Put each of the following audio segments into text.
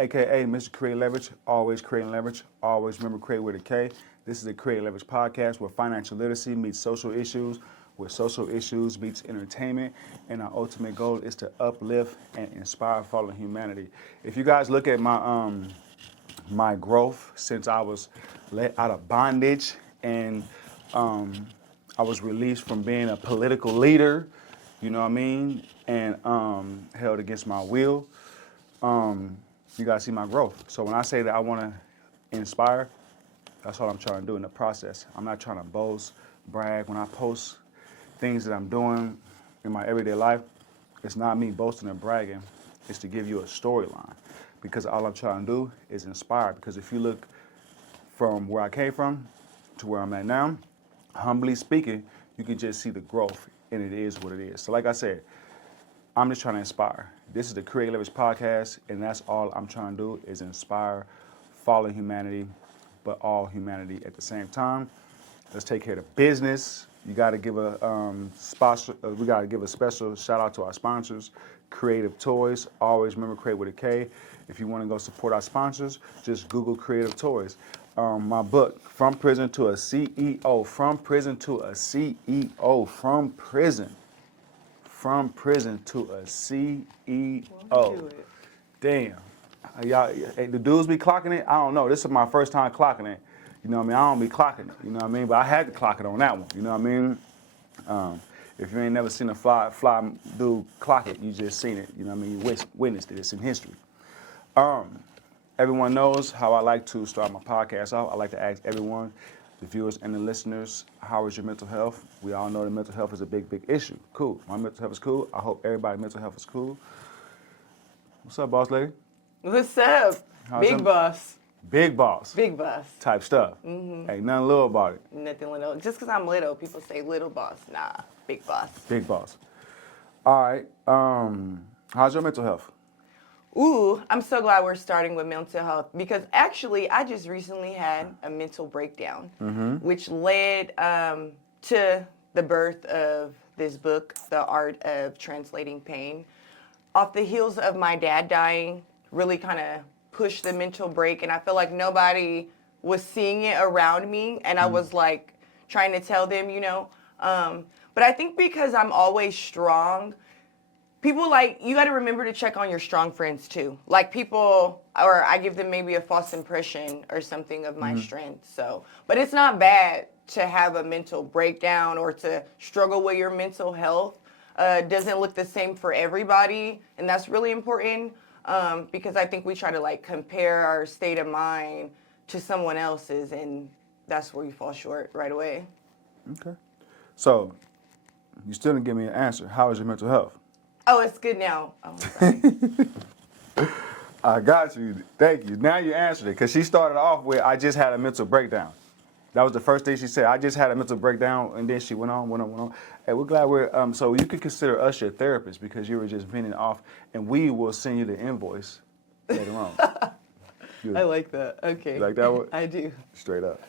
a.k.a. Mr. Kreate Leverage, always creating leverage, always remember create with a K. This is the Kreate Leverage Podcast where financial literacy meets social issues, where social issues meets entertainment, and our ultimate goal is to uplift and inspire fallen humanity. If you guys look at my my growth since I was let out of bondage and I was released from being a political leader, you know what I mean, and held against my will, you guys see my growth. So when I say that I want to inspire, that's what I'm trying to do in the process. I'm not trying to boast, brag. When I post things that I'm doing in my everyday life, it's not me boasting or bragging. It's to give you a storyline, because all I'm trying to do is inspire. Because if you look from where I came from to where I'm at now, humbly speaking, you can just see the growth, and it is what it is. So like I said, I'm just trying to inspire. This is the Kreate Leverage Podcast, and that's all I'm trying to do is inspire fallen humanity, but all humanity at the same time. Let's take care of business. You got to give a sponsor. We got to give a special shout out to our sponsors, Creative Toys. Always remember Create with a K. If you want to go support our sponsors, just Google Creative Toys. My book, From Prison to a CEO. From Prison to a CEO. From prison to a CEO. Damn. Y'all, the dudes be clocking it? I don't know. This is my first time clocking it. You know what I mean? I don't be clocking it. You know what I mean? But I had to clock it on that one. You know what I mean? If you ain't never seen a fly dude clock it, you just seen it. You know what I mean? You witnessed it. It's in history. Everyone knows how I like to start my podcast off. I like to ask everyone, the viewers and the listeners, how is your mental health? We all know that mental health is a big, big issue. Cool. My mental health is cool. I hope everybody's mental health is cool. What's up, boss lady? What's up? Big boss. Big boss. Big boss. Type stuff. Mm-hmm. Ain't nothing little about it. Nothing little. Just because I'm little, people say little boss. Nah, big boss. Big boss. All right. How's your mental health? Ooh, I'm so glad we're starting with mental health, because actually I just recently had a mental breakdown, which led to the birth of this book, The Art of Translating Pain. Off the heels of my dad dying, really kind of pushed the mental break, and I feel like nobody was seeing it around me, and I was like trying to tell them, you know, but I think because I'm always strong, people you got to remember to check on your strong friends too. Like people, or I give them maybe a false impression or something of my strength. So, but it's not bad to have a mental breakdown or to struggle with your mental health. Doesn't look the same for everybody, and that's really important. Because I think we try to compare our state of mind to someone else's, and that's where you fall short right away. Okay. So, you still didn't give me an answer. How is your mental health? Oh, it's good now. Oh, sorry. I got you. Thank you. Now you answered it, because she started off with, I just had a mental breakdown. That was the first thing she said. I just had a mental breakdown, and then she went on. Hey, we're glad we're, so you could consider us your therapist, because you were just venting off, and we will send you the invoice later on. I like that. Okay. You like that one? I do. Straight up.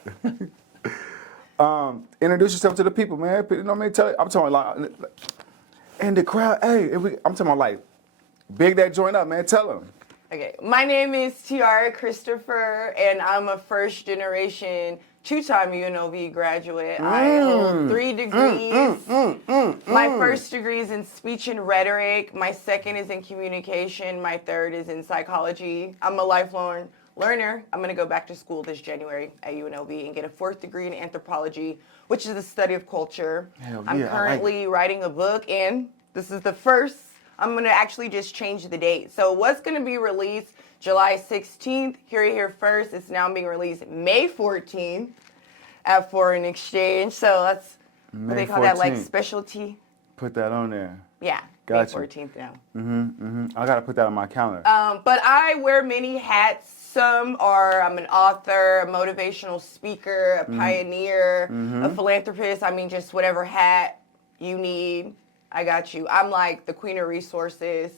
Introduce yourself to the people, man. You know what I mean? I'm talking and the crowd, hey, I'm talking about big that joint up, man. Tell them. Okay. My name is Tiara Christopher, and I'm a first generation two-time UNLV graduate. I hold 3 degrees. My first degree is in speech and rhetoric. My second is in communication. My third is in psychology. I'm a lifelong learner. I'm going to go back to school this January at UNLV and get a 4th degree in anthropology, which is the study of culture. I'm currently writing a book, and this is the first. I'm going to actually just change the date. So what's going to be released July 16th, here first. It's now being released May 14th at Foreign Exchange. So that's what they call 14th. That, specialty. Put that on there. Yeah, gotcha. May 14th now. I got to put that on my calendar. But I wear many hats. Some are, I'm an author, a motivational speaker, a pioneer, a philanthropist. I mean, just whatever hat you need, I got you. I'm like the queen of resources.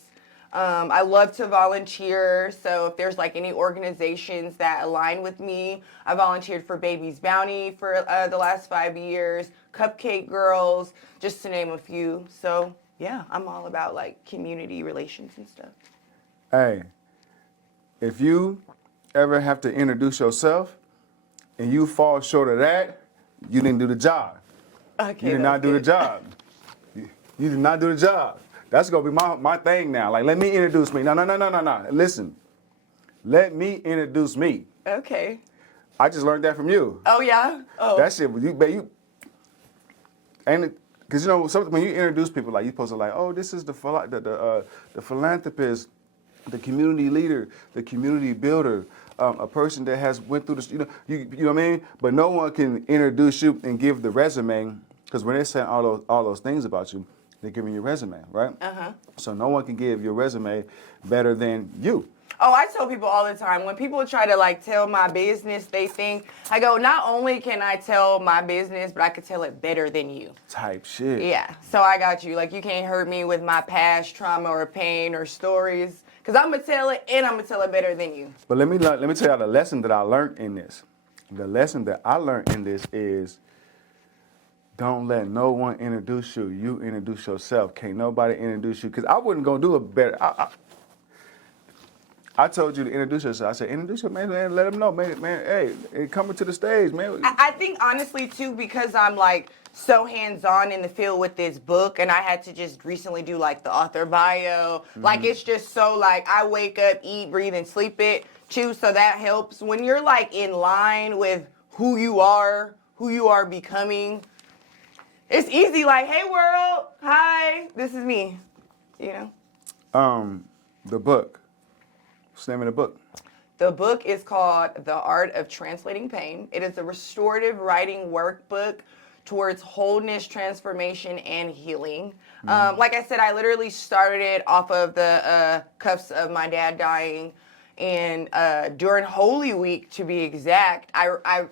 I love to volunteer, so if there's any organizations that align with me, I volunteered for Baby's Bounty for the last 5 years, Cupcake Girls, just to name a few. So yeah, I'm all about community relations and stuff. Hey, if you ever have to introduce yourself and you fall short of that, you didn't do the job. Okay, You did not do the job. You did not do the job. That's gonna be my thing now. Like, let me introduce me. No. Listen, let me introduce me. Okay. I just learned that from you. Oh yeah. Oh. That shit, you and because when you introduce people, like, you supposed to like, oh, this is the philanthropist, the community leader, the community builder, a person that has went through this. You know what I mean. But no one can introduce you and give the resume, because when they're saying all those things about you, they're giving your resume, right? So no one can give your resume better than you. Oh, I tell people all the time, when people try to like tell my business, they think, I go, not only can I tell my business, but I could tell it better than you. Type shit. Yeah, so I got you. Like, you can't hurt me with my past trauma or pain or stories, because I'm going to tell it, and I'm going to tell it better than you. But let me tell you the lesson that I learned in this. The lesson that I learned in this is, don't let no one introduce you. You introduce yourself. Can't nobody introduce you. Because I wasn't going to do it better. I told you to introduce yourself. I said, introduce yourself, man. Let them know, man. Hey, coming to the stage, man. I think, honestly, too, because I'm, like, so hands-on in the field with this book, and I had to just recently do, like, the author bio. Like, it's just so, like, I wake up, eat, breathe, and sleep it, too, so that helps. When you're, like, in line with who you are becoming, it's easy, like, hey, world, hi, this is me, you know? The book. What's the name of the book? The book is called The Art of Translating Pain. It is a restorative writing workbook towards wholeness, transformation, and healing. Like I said, I literally started it off of the cuffs of my dad dying. And during Holy Week, to be exact, I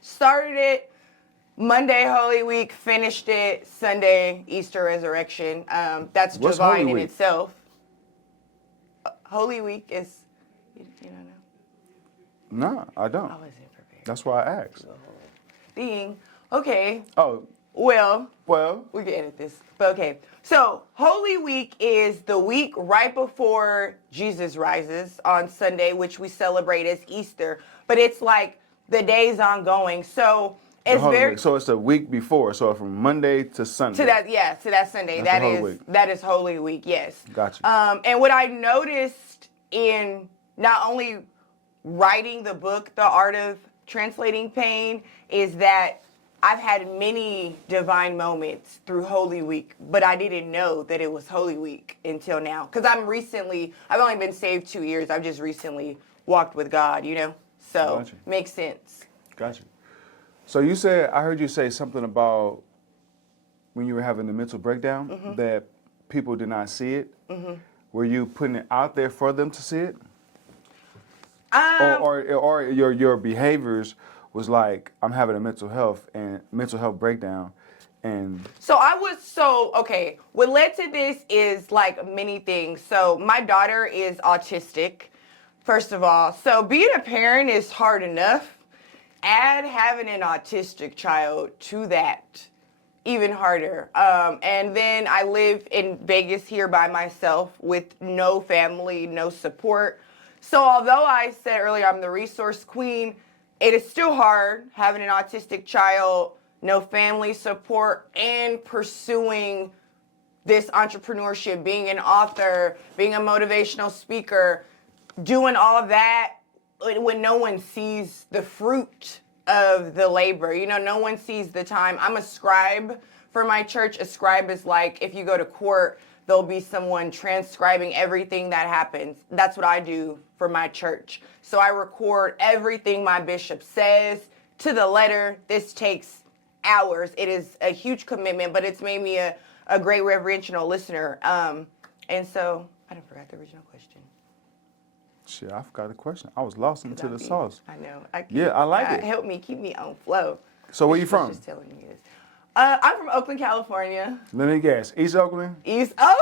started it Monday, Holy Week, finished it Sunday, Easter Resurrection. That's What's divine Holy in Week? itself. Holy Week is, you don't know? No, I don't. I wasn't prepared. That's why I asked. Ding. Okay. Oh, Well, we can edit this. But okay. So, Holy Week is the week right before Jesus rises on Sunday, which we celebrate as Easter. But it's like the days ongoing. So, it's very... So it's the week before. So from Monday to Sunday. To that Sunday. That's the Holy Week. That is Holy Week, yes. Gotcha. And what I noticed in not only writing the book, The Art of Translating Pain, is that I've had many divine moments through Holy Week, but I didn't know that it was Holy Week until now. Because I've only been saved 2 years. I've just recently walked with God, you know? So, Gotcha. Makes sense. Gotcha. So I heard you say something about when you were having the mental breakdown that people did not see it. Were you putting it out there for them to see it? Or your behaviors was like, I'm having a mental health breakdown, and okay. What led to this is like many things. So my daughter is autistic, first of all. So being a parent is hard enough. Add having an autistic child to that, even harder. And then I live in Vegas here by myself with no family, no support. So although I said earlier I'm the resource queen, it is still hard having an autistic child, no family support, and pursuing this entrepreneurship, being an author, being a motivational speaker, doing all of that when no one sees the fruit of the labor. You know, no one sees the time. I'm a scribe for my church. A scribe is like, if you go to court, there'll be someone transcribing everything that happens. That's what I do for my church. So I record everything my bishop says to the letter. This takes hours. It is a huge commitment, but it's made me a great reverential listener. And so I forgot the original question. Shit, I forgot the question. I was lost into the sauce. I know. I like it. Help me, keep me on flow. So where you from? Just telling me this. I'm from Oakland, California. Let me guess. East Oakland? East Oakland?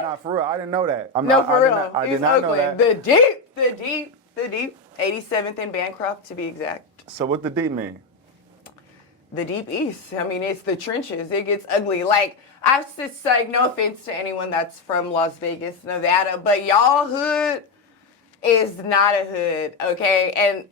Nah, for real. I didn't know that. For real. I did East not Oakland. know that. The deep. 87th and Bancroft, to be exact. So what the deep mean? The deep east. I mean, it's the trenches. It gets ugly. Like, I've just like, no offense to anyone that's from Las Vegas, Nevada, but y'all hood is not a hood, okay? And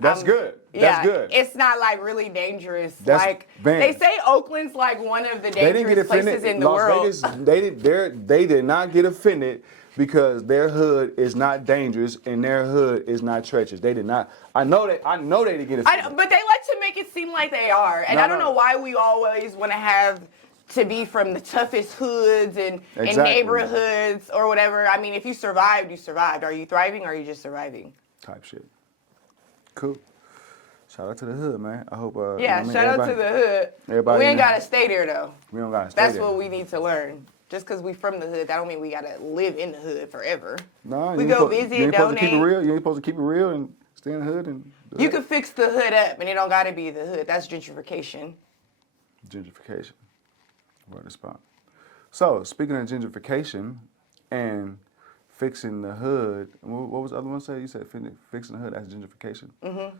That's good. That's good. It's not like really dangerous. That's, like man. they say Oakland's like one of the They didn't get dangerous offended. places in the Las world. Vegas, they did not get offended because their hood is not dangerous and their hood is not treacherous. They did not. I know they didn't get offended. But they like to make it seem like they are. And I don't know why we always want to have to be from the toughest hoods and neighborhoods or whatever. I mean, if you survived, you survived. Are you thriving or are you just surviving? Type shit. Cool. Shout out to the hood, man. I hope. Shout out to the hood. Everybody, we ain't gotta stay there though. We don't gotta stay there. That's what we need to learn. Just because we from the hood, that don't mean we gotta live in the hood forever. No, we go visit, you ain't supposed donate. to keep it real. You ain't supposed to keep it real and stay in the hood and. You can fix the hood up, and it don't gotta be the hood. That's gentrification. Gentrification. Word of spot. So speaking of gentrification and fixing the hood, what was the other one say? You said fixing the hood. That's gentrification. Mm-hmm.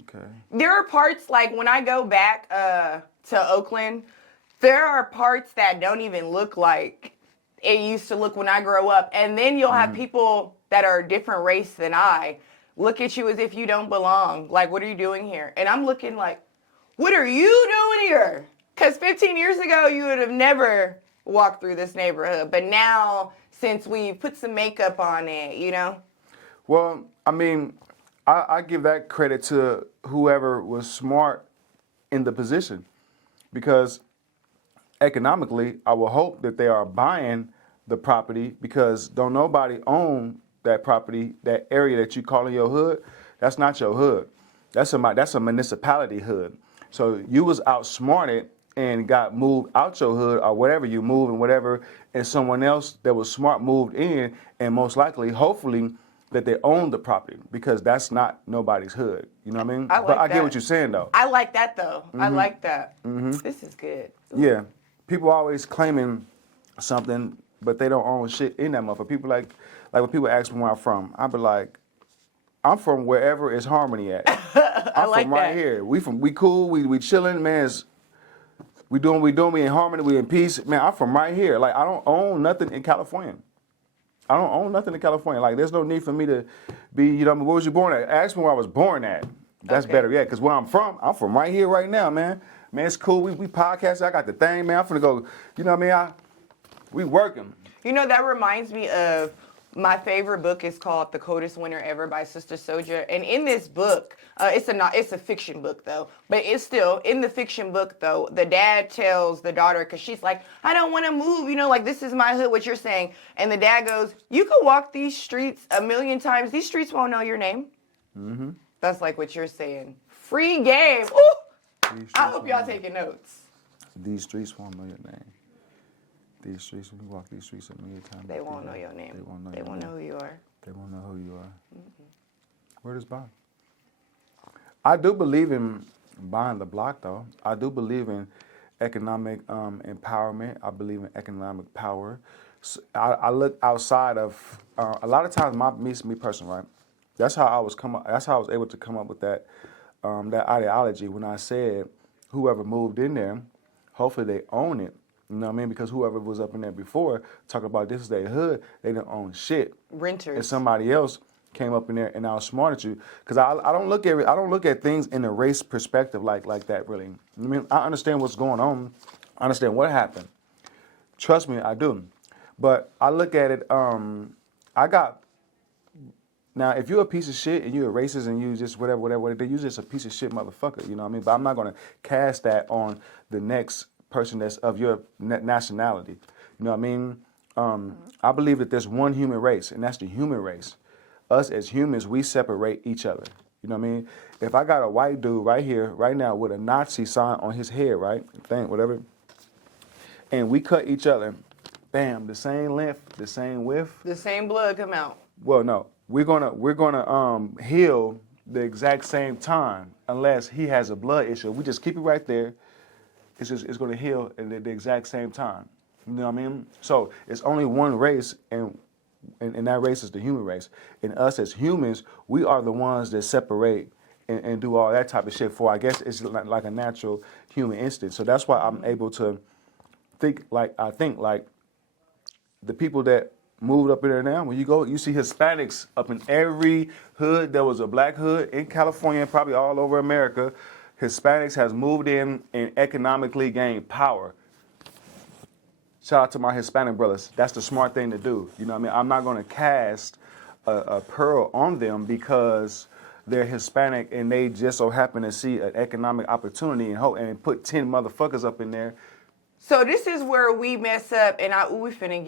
Okay. There are parts, like when I go back to Oakland, there are parts that don't even look like it used to look when I grew up. And then you'll have people that are a different race than I look at you as if you don't belong. Like, what are you doing here? And I'm looking like, what are you doing here? Because 15 years ago, you would have never walked through this neighborhood. But now, since we put some makeup on it, you know? Well, I mean, I give that credit to whoever was smart in the position, because economically, I will hope that they are buying the property, because don't nobody own that property, that area that you call in your hood. That's not your hood. That's a municipality hood. So you was outsmarted and got moved out your hood or whatever you moved and whatever, and someone else that was smart moved in, and most likely, hopefully, that they own the property, because that's not nobody's hood. You know what I mean? But I get what you're saying, though. I like that, though. Mm-hmm. I like that. Mm-hmm. This is good. Yeah. People always claiming something, but they don't own shit in that motherfucker. People like when people ask me where I'm from, I be like, I'm from wherever is harmony at. I'm like from right that. here. We cool, we chilling, man. We we in harmony, we in peace. Man, I'm from right here. Like, I don't own nothing in California. I don't own nothing in California. Like, there's no need for me to be, you know, where was you born at? Ask me where I was born at. That's better, yeah, because where I'm from right here, right now, man. Man, it's cool. We podcast. I got the thing, man. I'm finna go, you know what I mean? We working. You know, that reminds me of my favorite book is called The Coldest Winter Ever by Sister Souljah. And in this book, it's a fiction book, though. But it's still, in the fiction book, though, the dad tells the daughter, because she's like, I don't want to move, you know, like, this is my hood, what you're saying. And the dad goes, you could walk these streets 1,000,000 times. These streets won't know your name. Mm-hmm. That's like what you're saying. Free game. Ooh! I hope y'all taking notes. These streets won't know your name. These streets, when you walk these streets 1,000,000 times. They won't know your name. They won't know who you are. They won't know who you are. Mm-hmm. Word is bond. I do believe in buying the block, though. I do believe in economic empowerment. I believe in economic power. So I look outside of a lot of times. Me personally, right? That's how I was able to come up with that ideology when I said whoever moved in there, hopefully they own it. You know what I mean? Because whoever was up in there before, talking about this is their hood, they didn't own shit. Renters. And somebody else came up in there and outsmarted you. Because I don't look at things in a race perspective like that, really. I mean, I understand what's going on. I understand what happened. Trust me, I do. But I look at it, now, if you're a piece of shit and you're a racist and you just whatever, then you're just a piece of shit motherfucker, you know what I mean? But I'm not going to cast that on the next person that's of your nationality. You know what I mean? I believe that there's one human race, and that's the human race. Us as humans, we separate each other. You know what I mean? If I got a white dude right here, right now, with a Nazi sign on his head, right? Whatever. And we cut each other, bam, the same length, the same width. The same blood come out. Well, no. We're gonna heal the exact same time unless he has a blood issue. We just keep it right there. It's gonna heal at the exact same time. You know what I mean? So it's only one race, and that race is the human race. And us as humans, we are the ones that separate and do all that type of shit for. I guess it's like a natural human instinct. So that's why I'm able to think like the people that moved up in there now. When you go, you see Hispanics up in every hood. There was a black hood in California, probably all over America. Hispanics has moved in and economically gained power. Shout out to my Hispanic brothers. That's the smart thing to do. You know what I mean? I'm not going to cast a pearl on them because they're Hispanic and they just so happen to see an economic opportunity and hope and put 10 motherfuckers up in there. So this is where we mess up, and we finna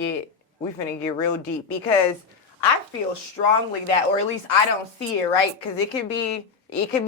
get real deep, because I feel strongly that, or at least I don't see it, right? Because it could be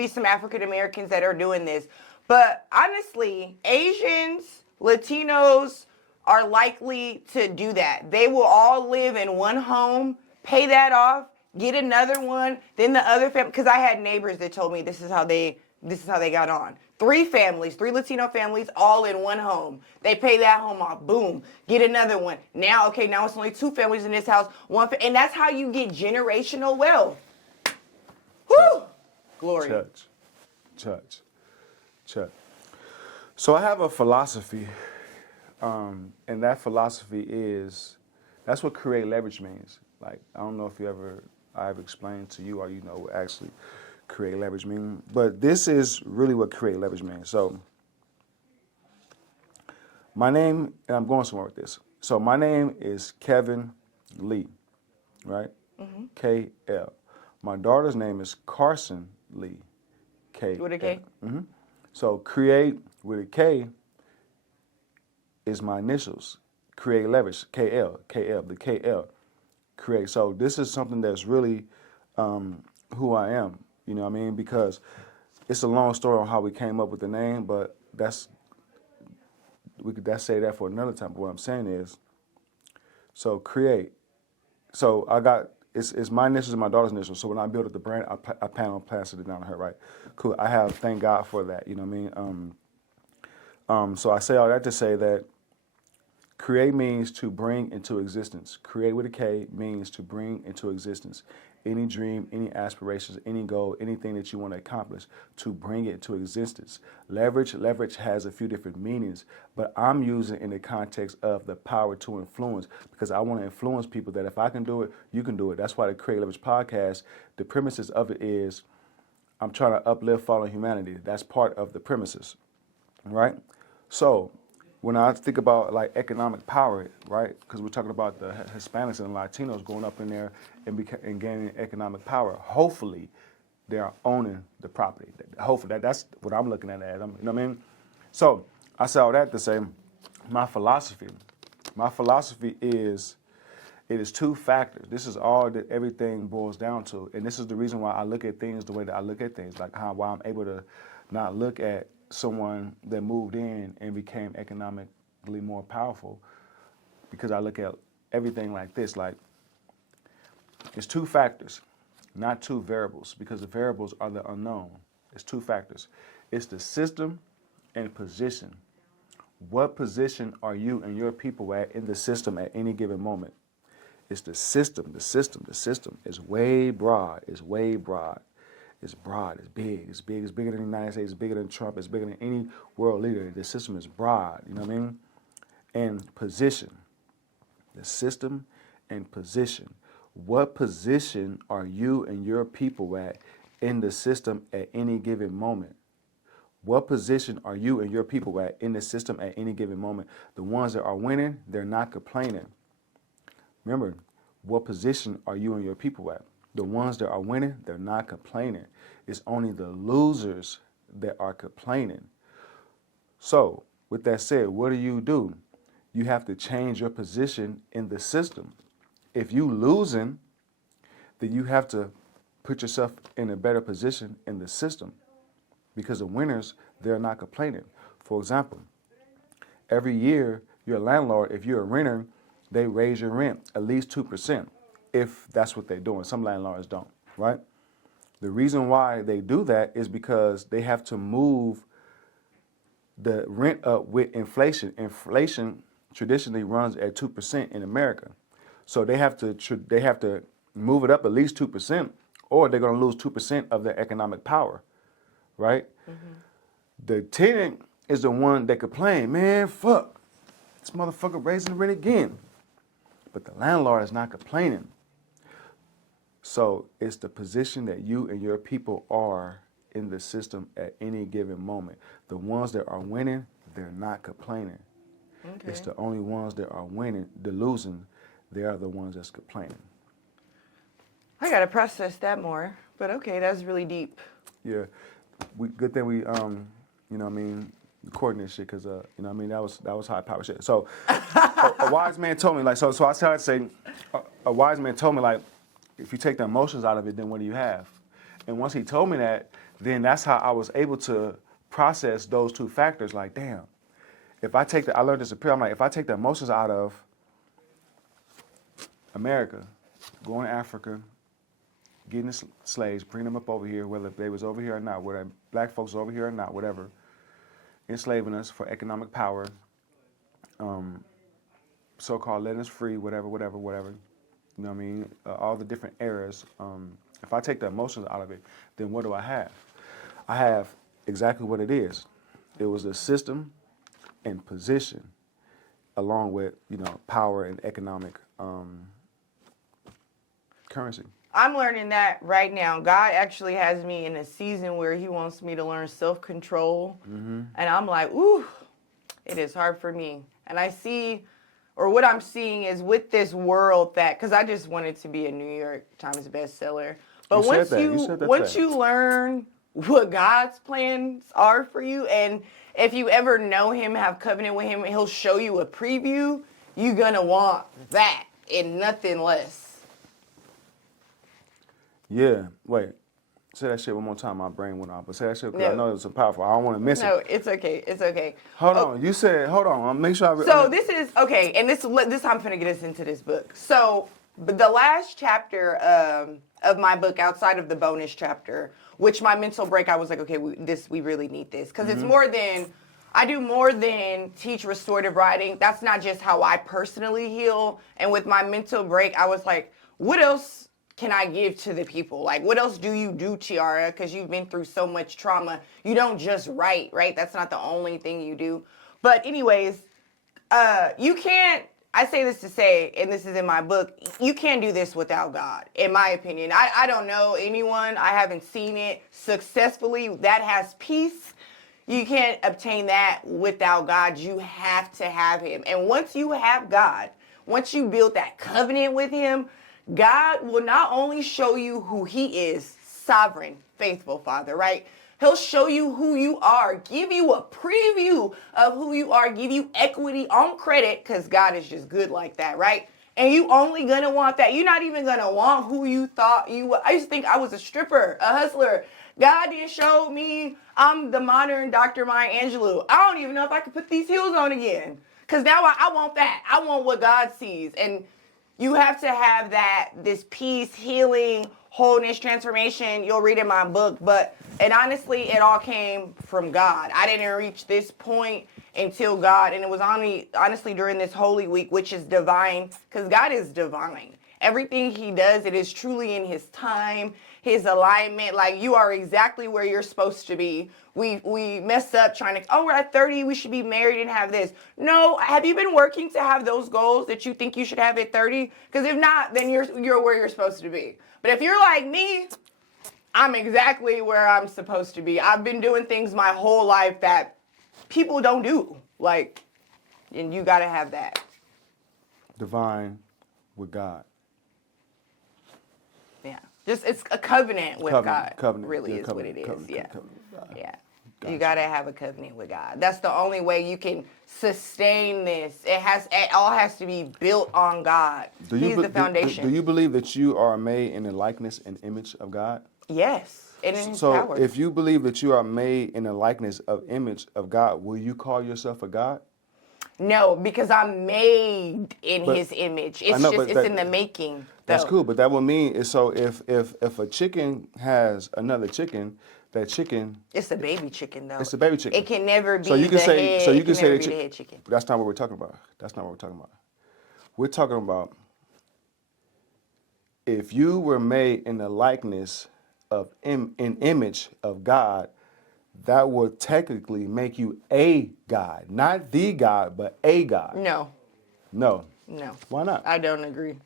some African Americans that are doing this, but honestly, Asians, Latinos are likely to do that. They will all live in one home, pay that off, get another one, then the other family. Because I had neighbors that told me this is how they got on. 3 Latino families, all in one home. They pay that home off. Boom. Get another one. Now it's only 2 families in this house. And that's how you get generational wealth. Woo! Glory. Church. So I have a philosophy, and that philosophy is, that's what create leverage means. Like, I don't know if I've explained to you or you know what actually create leverage means, but this is really what create leverage means. So my name, and I'm going somewhere with this. So my name is Kevin Lee, right? Mm-hmm. KL. My daughter's name is Carson Lee, K. With a K? Mm-hmm. So create with a K is my initials. Create leverage, KL, the KL. Create. So this is something that's really who I am. You know what I mean? Because it's a long story on how we came up with the name, but we could say that for another time. But what I'm saying is, so create. So I got it's my initials and my daughter's initials. So when I build up the brand, I plan on passing it down to her. Right? Cool. I have thank God for that. You know what I mean? So I say all that to say that create means to bring into existence. Create with a K means to bring into existence any dream, any aspirations, any goal, anything that you want to accomplish, to bring it to existence. Leverage has a few different meanings, but I'm using it in the context of the power to influence, because I want to influence people that if I can do it, you can do it. That's why the Kreate Leverage Podcast, the premises of it is I'm trying to uplift fallen humanity. That's part of the premises, right? So when I think about like economic power, right, because we're talking about the Hispanics and Latinos going up in there and gaining economic power, hopefully they're owning the property. Hopefully that's what I'm looking at as. You know what I mean? So I say all that to say my philosophy is, it is 2 factors. This is all that everything boils down to. And this is the reason why I look at things the way that I look at things, like why I'm able to not look at someone that moved in and became economically more powerful, because I look at everything like this, like it's 2 factors, not 2 variables, because the variables are the unknown. It's 2 factors. It's the system and position. What position are you and your people at in the system at any given moment? It's the system. The system is way broad. It's broad, it's big. It's bigger than the United States, it's bigger than Trump, it's bigger than any world leader. The system is broad, you know what I mean? And position. The system and position. What position are you and your people at in the system at any given moment? What position are you and your people at in the system at any given moment? The ones that are winning, they're not complaining. Remember, what position are you and your people at? The ones that are winning, they're not complaining. It's only the losers that are complaining. So, with that said, what do? You have to change your position in the system. If you losing, then you have to put yourself in a better position in the system, because the winners, they're not complaining. For example, every year, your landlord, if you're a renter, they raise your rent at least 2%, if that's what they're doing. Some landlords don't, right? The reason why they do that is because they have to move the rent up with inflation. Inflation traditionally runs at 2% in America. So they have to move it up at least 2%, or they're going to lose 2% of their economic power, right? Mm-hmm. The tenant is the one that complain, man, fuck, this motherfucker raising the rent again. but the landlord is not complaining. So it's the position that you and your people are in the system at any given moment. The ones that are winning, they're not complaining. Okay. It's the only ones that are winning, the losing, they are the ones that's complaining. I gotta process that more, but okay, that's really deep. Yeah, good thing we, you know what I mean, recording this shit, because, you know what I mean, that was high power shit. So a wise man told me, like, so I started saying, a wise man told me, like, if you take the emotions out of it, then what do you have? And once he told me that, then that's how I was able to process those two factors. Like, damn, I learned this I'm like, if I take the emotions out of America, going to Africa, getting the slaves, bring them up over here, whether they was over here or not, whether black folks was over here or not, whatever, enslaving us for economic power, so-called letting us free, whatever. You know what I mean? All the different eras. If I take the emotions out of it, then what do I have? I have exactly what it is. It was a system and position, along with, you know, power and economic currency. I'm learning that right now. God actually has me in a season where he wants me to learn self-control. Mm-hmm. And I'm like, ooh, it is hard for me. And I see, or what I'm seeing is with this world that, because I just wanted to be a New York Times bestseller. But once you learn what God's plans are for you, and if you ever know him, have covenant with him, he'll show you a preview, you're going to want that and nothing less. Yeah, wait. Say that shit one more time. My brain went off. But say that shit because I know it's so powerful. I don't want to miss it. No, it's okay. It's okay. Hold on. You said, hold on. I'll make sure So this is, okay, and this I'm going to get us into this book. So the last chapter of my book, outside of the bonus chapter, which my mental break, I was like, okay, we really need this. Because it's more than, I do more than teach restorative writing. That's not just how I personally heal. And with my mental break, I was like, what else can I give to the people? Like, what else do you do, Tiara? Because you've been through so much trauma. You don't just write, right? That's not the only thing you do. But anyways, you can't, I say this to say, and this is in my book, you can't do this without God, in my opinion. I don't know anyone, I haven't seen it successfully, that has peace. You can't obtain that without God. You have to have him. And once you have God, once you build that covenant with him, God will not only show you who he is, sovereign, faithful Father, right? He'll show you who you are, give you a preview of who you are, give you equity on credit, because God is just good like that, right? And you only gonna want that. You're not even gonna want who you thought you were. I used to think I was a stripper, a hustler. God didn't show me I'm the modern Dr. Maya Angelou. I don't even know if I could put these heels on again. Because now I want that. I want what God sees. And you have to have that, this peace, healing, wholeness, transformation. You'll read in my book. And honestly, it all came from God. I didn't reach this point until God. And it was honestly during this Holy Week, which is divine, because God is divine. Everything he does, it is truly in his time, his alignment. Like, you are exactly where you're supposed to be. We mess up trying to, we're at 30, we should be married and have this. No, have you been working to have those goals that you think you should have at 30? Because if not, then you're where you're supposed to be. But if you're like me, I'm exactly where I'm supposed to be. I've been doing things my whole life that people don't do. Like, and you got to have that. Divine with God. Yeah. Just, it's a covenant with God. Covenant. Really Yeah, is covenant, what it is. covenant, Yeah. covenant. Yeah. Gotcha. You got to have a covenant with God. That's the only way you can sustain this. It all has to be built on God. He's the foundation. Do you believe that you are made in the likeness and image of God? Yes. And in his so power. If you believe that you are made in the likeness of image of God, will you call yourself a God? No, because I'm made in his image. It's it's in the making. That's cool, but that would mean if a chicken has another chicken, that chicken. It's a baby chicken, though. It's a baby chicken. It can never be so you can the say, head. So you can say the head chicken. That's not what we're talking about. That's not what we're talking about. We're talking about if you were made in the likeness of in image of God, that would technically make you a God, not the God, but a God. No. No. No. Why not? I don't agree.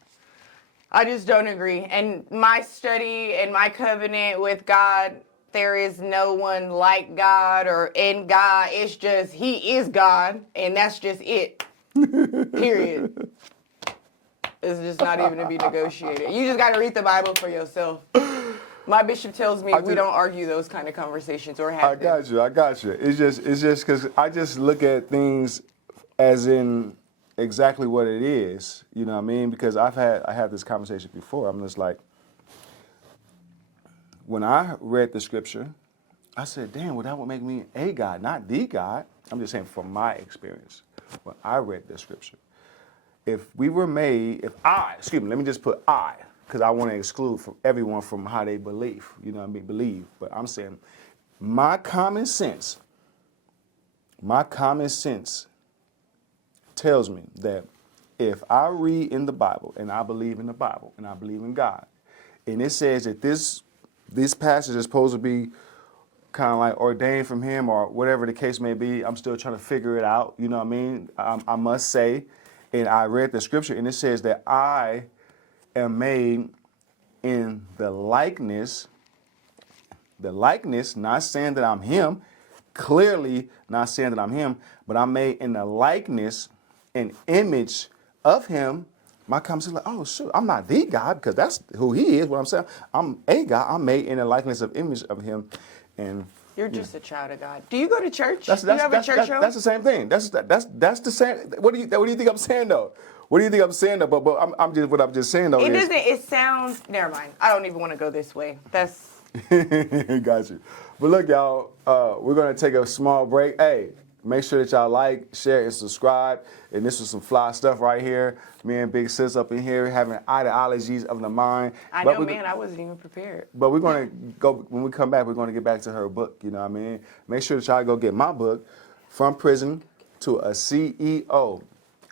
I just don't agree. And my study and my covenant with God, there is no one like God or in God. It's just He is God, and that's just it. Period. It's just not even to be negotiated. You just got to read the Bible for yourself. My bishop tells me we don't argue those kind of conversations or have them. I got you. It's just because I just look at things as in exactly what it is. You know what I mean? Because I had this conversation before. I'm just like, when I read the scripture, I said, damn, well, that would make me a God, not the God. I'm just saying from my experience, when I read the scripture. Let me just put I, because I want to exclude from everyone from how they believe, you know what I mean, believe. But I'm saying my common sense tells me that if I read in the Bible and I believe in the Bible and I believe in God, and it says that this passage is supposed to be kind of like ordained from Him or whatever the case may be, I'm still trying to figure it out, you know what I mean? I must say, and I read the scripture and it says that I am made in the likeness, not saying that I'm Him, clearly not saying that I'm Him, but I'm made in the likeness and image of Him. My comments is like, oh, shoot, I'm not the God because that's who He is, what I'm saying. I'm a God. I'm made in the likeness of image of Him. And you're just a child of God. Do you go to church? That's the same thing. That's the same. What do you think I'm saying though? What do you think I'm saying though? But I'm just saying though. It sounds. Never mind. I don't even want to go this way. That's. Got you. But look, y'all. We're gonna take a small break. Hey, make sure that y'all like, share, and subscribe. And this was some fly stuff right here. Me and Big Sis up in here having ideologies of the mind. I know, man. I wasn't even prepared. But we're going to go, when we come back, we're going to get back to her book, you know what I mean? Make sure that y'all go get my book, From Prison to a CEO.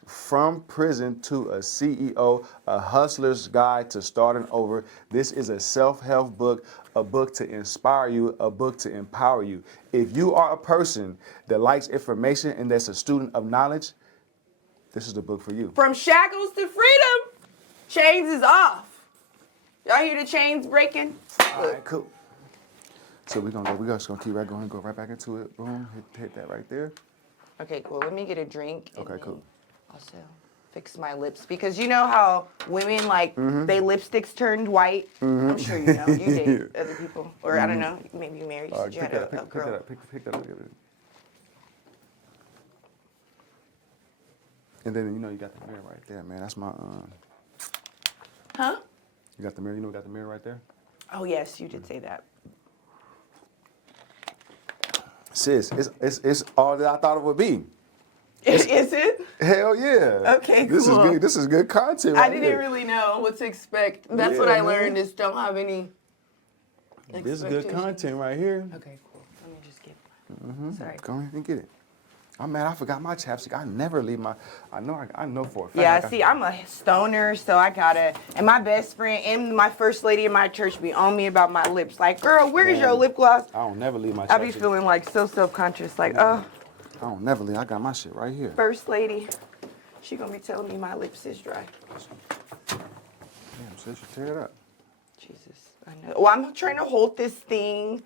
From Prison to a CEO, a hustler's guide to starting over. This is a self-help book, a book to inspire you, a book to empower you. If you are a person that likes information and that's a student of knowledge, this is the book for you. From shackles to freedom, chains is off. Y'all hear the chains breaking? All right, cool. So we're just gonna keep right going, go right back into it. Boom, hit that right there. Okay, cool. Let me get a drink. Okay, cool. Also, fix my lips because you know how women like they lipsticks turned white. I'm sure you know. You date other people, or I don't know. Maybe you married. All right, You had a girl. Pick that up. And then you got the mirror right there, man. That's my Huh? You got the mirror. You got the mirror right there. Oh yes, you did say that. Sis, it's all that I thought it would be. Is it? Hell yeah. Okay, This cool. is good. This is good content. I Right didn't here. really know what to expect. That's what I learned is don't have any. This is good content right here. Okay, cool. Let me just get mine. Sorry. Go ahead and get it. Oh man, I forgot my chapstick. I never leave my. I know for a fact. Yeah, see, I'm a stoner, so I gotta. And my best friend and my first lady in my church be on me about my lips. Like, girl, where's your lip gloss? I don't never leave my chapstick. I be feeling like so self-conscious. Like, oh, I don't never leave. I got my shit right here. first lady, she gonna be telling me my lips is dry. Damn, sis, you tear it up. Jesus, I know. Well, I'm trying to hold this thing.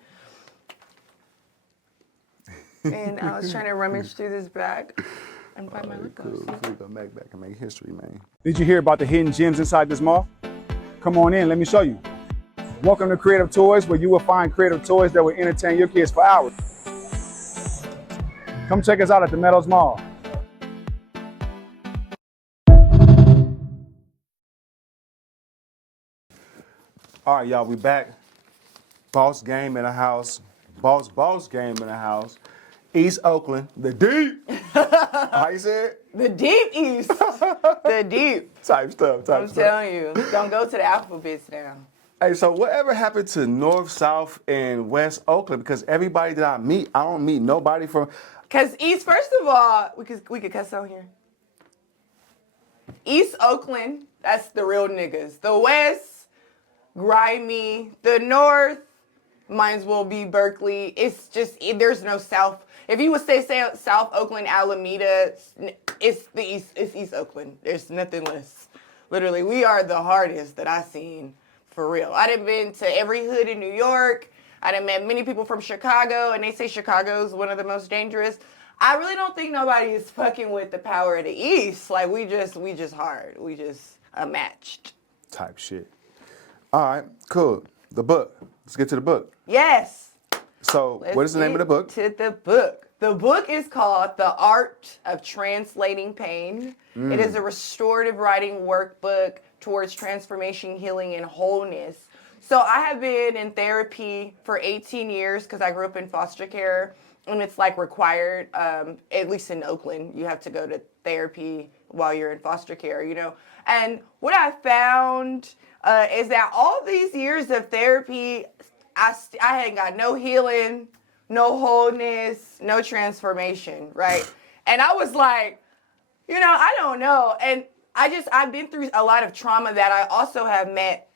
And I was trying to rummage through this bag and find my lip gloss. Cool. So we go back and make history, man. Did you hear about the hidden gems inside this mall? Come on in, let me show you. Welcome to Creative Toys, where you will find creative toys that will entertain your kids for hours. Come check us out at the Meadows Mall. All right, y'all, we back. Boss game in the house. Boss game in the house. East Oakland, the deep. How you say it? The deep east. The deep. Type stuff. I'm telling you, don't go to the alphabets now. Hey, so whatever happened to North, South, and West Oakland? Because everybody that I meet, I don't meet nobody from. Because East, first of all, we could cuss on here. East Oakland, that's the real niggas. The West, grimy. The North, might as well be Berkeley. It's just, there's no South. If you would say South Oakland, Alameda, it's East Oakland. There's nothing less. Literally, we are the hardest that I've seen, for real. I done been to every hood in New York. I done met many people from Chicago, and they say Chicago's one of the most dangerous. I really don't think nobody is fucking with the power of the East. Like, we just hard. We just unmatched. Type shit. All right, cool. The book. Let's get to the book. Yes. So, what is the name of the book? To the book. The book is called The Art of Translating Pain. It is a restorative writing workbook towards transformation, healing, and wholeness. So I have been in therapy for 18 years because I grew up in foster care, and it's like required, at least in Oakland, you have to go to therapy while you're in foster care, you know. And what I found is that all these years of therapy, I hadn't got no healing, no wholeness, no transformation, right? And I was like, you know, I don't know. And I've been through a lot of trauma that I also have met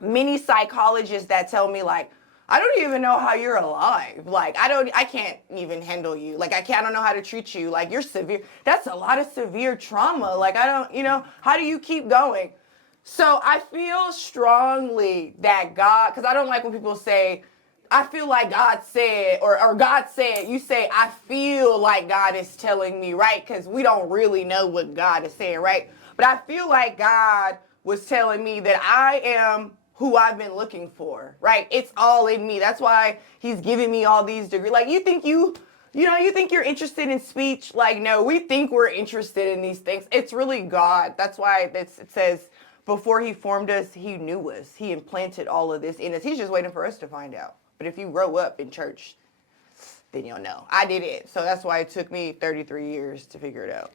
many psychologists that tell me, like, I don't even know how you're alive. Like, I can't even handle you. Like, I don't know how to treat you. Like, you're severe. That's a lot of severe trauma. Like, I don't, you know, how do you keep going? So I feel strongly that God, because I don't like when people say, I feel like God said, or God said, you say, I feel like God is telling me, right? Because we don't really know what God is saying, right? But I feel like God was telling me that I am who I've been looking for, right? It's all in me. That's why he's giving me all these degrees. Like, you think you think you're interested in speech? Like, no, we think we're interested in these things. It's really God. That's why it says, before he formed us, he knew us. He implanted all of this in us. He's just waiting for us to find out. But if you grow up in church, then you'll know. I did it. So that's why it took me 33 years to figure it out.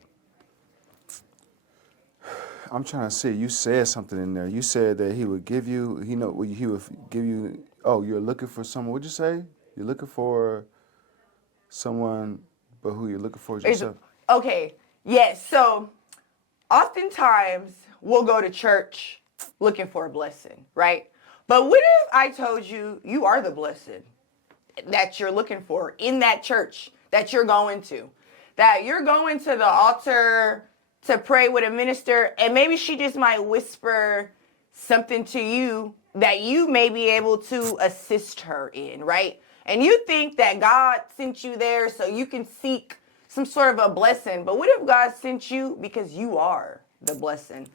I'm trying to see. You said something in there. You said that he would give you, he would give you, oh, you're looking for someone. What'd you say? You're looking for someone, but who you're looking for is yourself. Okay. Yes. So oftentimes we'll go to church looking for a blessing, right? But what if I told you you are the blessing that you're looking for in that church that you're going to? That you're going to the altar to pray with a minister, and maybe she just might whisper something to you that you may be able to assist her in, right? And you think that God sent you there so you can seek some sort of a blessing. But what if God sent you because you are the blessing?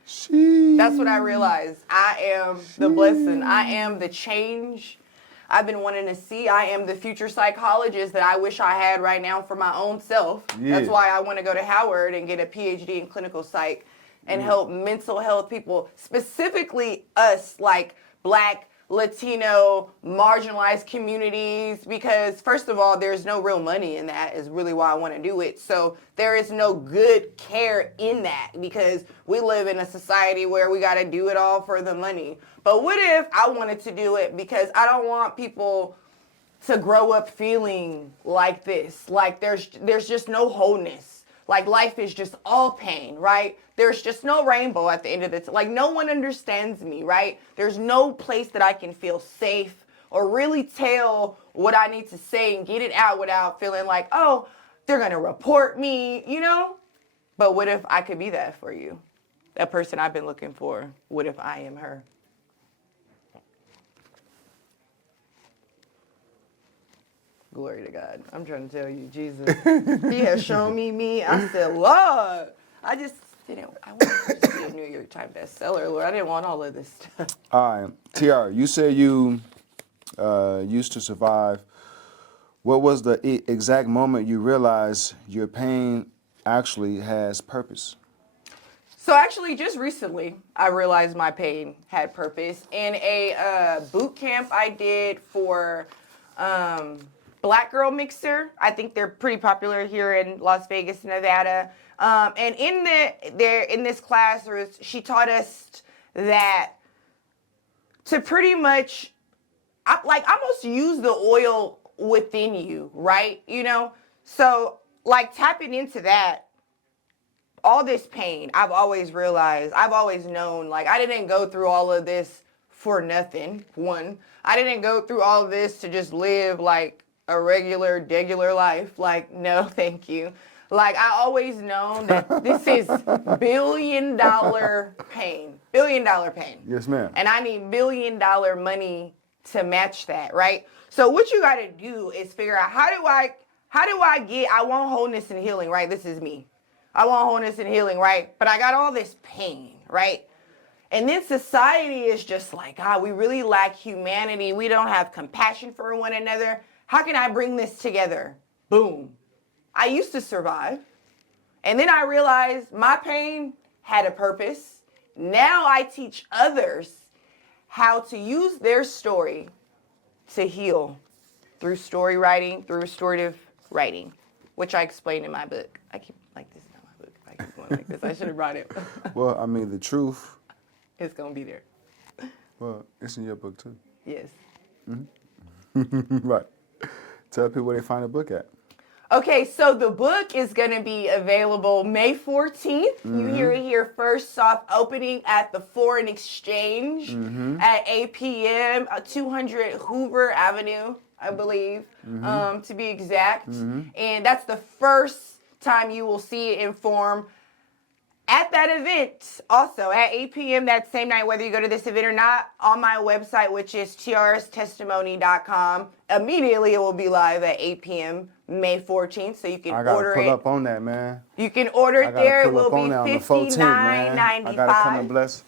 That's what I realized. I am the blessing. I am the change I've been wanting to see. I am the future psychologist that I wish I had right now for my own self. Yeah. That's why I want to go to Howard and get a PhD in clinical psych and help mental health people, specifically us, like Black, Latino, marginalized communities, because first of all, there's no real money in that is really why I want to do it. So there is no good care in that because we live in a society where we got to do it all for the money. But what if I wanted to do it because I don't want people to grow up feeling like this, like there's just no wholeness. Like life is just all pain, right? There's just no rainbow at the end of it. Like no one understands me, right? There's no place that I can feel safe or really tell what I need to say and get it out without feeling like, oh, they're going to report me, you know? But what if I could be that for you? That person I've been looking for. What if I am her? Glory to God. I'm trying to tell you, Jesus. He has shown me. I said, Lord, I wanted to be a New York Times bestseller, Lord. I didn't want all of this stuff. All right. Tiara, you said you used to survive. What was the exact moment you realized your pain actually has purpose? So actually, just recently, I realized my pain had purpose. In a boot camp I did for Black Girl Mixer. I think they're pretty popular here in Las Vegas, Nevada. And in this class, she taught us that to pretty much, almost use the oil within you, right? You know? So, tapping into that, all this pain, I've always realized, I've always known, I didn't go through all of this for nothing, one. I didn't go through all of this to just live, a regular, degular life. No, thank you. Like, I always known that this is $1 billion pain. $1 billion pain. Yes, ma'am. And I need $1 billion money to match that, right? So what you got to do is figure out how do I get, I want wholeness and healing, right? This is me. I want wholeness and healing, right? But I got all this pain, right? And then society is just like, God, we really lack humanity. We don't have compassion for one another. How can I bring this together? Boom. I used to survive. And then I realized my pain had a purpose. Now I teach others how to use their story to heal through story writing, through restorative writing, which I explain in my book. I keep like this is not my book. I keep going like this. I should have brought it. Well, I mean, the truth. It's going to be there. Well, it's in your book, too. Yes. Right. Tell people where they find the book at. Okay, so the book is going to be available May 14th. You hear it here first. Soft opening at the Foreign Exchange at 8 p.m. 200 Hoover Avenue, I believe, to be exact. And that's the first time you will see it in form. At that event, also at 8 p.m. that same night, whether you go to this event or not, on my website, which is tiarastestimony.com, immediately it will be live at 8 p.m. May 14th, so you can order it. I gotta pull up on that, man. You can order it there. It will be $59.95. I gotta come and bless.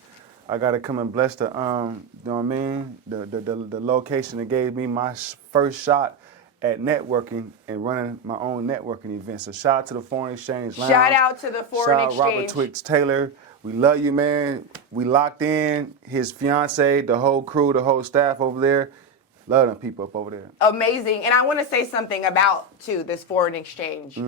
I gotta come and bless the you know what I mean? The location that gave me my first shot at networking and running my own networking events. So shout out to the Foreign Exchange Lounge. Shout out to the Foreign Exchange. Robert Twix Taylor. We love you, man. We locked in. His fiance, the whole crew, the whole staff over there. Love them people up over there. Amazing. And I want to say something about, too, this Foreign Exchange.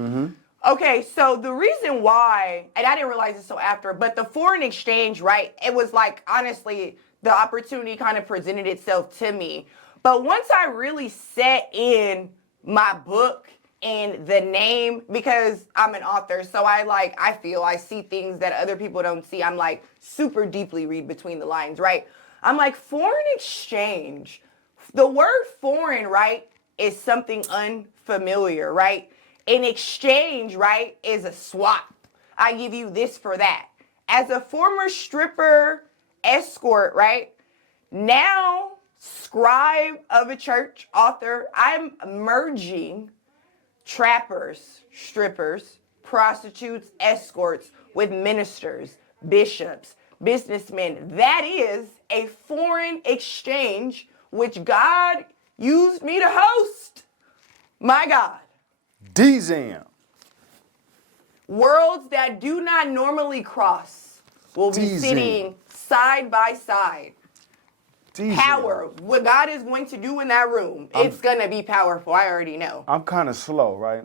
Okay, so the reason why, and I didn't realize this until after, but the Foreign Exchange, right, it was like, honestly, the opportunity kind of presented itself to me. But once I really set in my book and the name, because I'm an author, so I see things that other people don't see. I'm like super deeply read between the lines, right? I'm like, foreign exchange. The word foreign, right, is something unfamiliar, right? An exchange, right, is a swap. I give you this for that. As a former stripper escort, right, now scribe of a church, author, I'm merging trappers, strippers, prostitutes, escorts with ministers, bishops, businessmen. That is a foreign exchange which God used me to host. My God. D-Zam. Worlds that do not normally cross will be D-Zam. sitting side by side. D-Zam. Power. What God is going to do in that room, it's going to be powerful. I already know. I'm kind of slow, right?